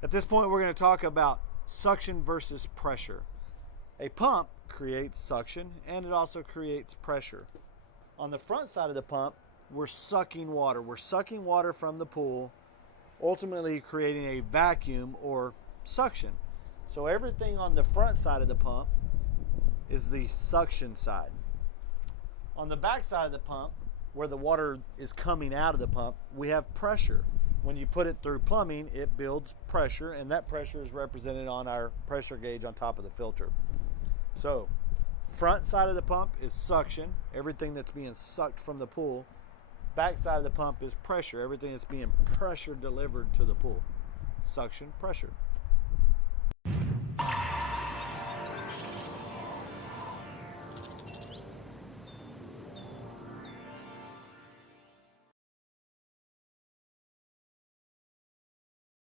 At this point, we're going to talk about suction versus pressure. A pump creates suction and it also creates pressure. On the front side of the pump, we're sucking water. We're sucking water from the pool, ultimately creating a vacuum or suction. So everything on the front side of the pump is the suction side. On the back side of the pump, where the water is coming out of the pump, we have pressure. When you put it through plumbing, it builds pressure, and that pressure is represented on our pressure gauge on top of the filter. So, front side of the pump is suction, everything that's being sucked from the pool. Back side of the pump is pressure, everything that's being pressure delivered to the pool. Suction, pressure.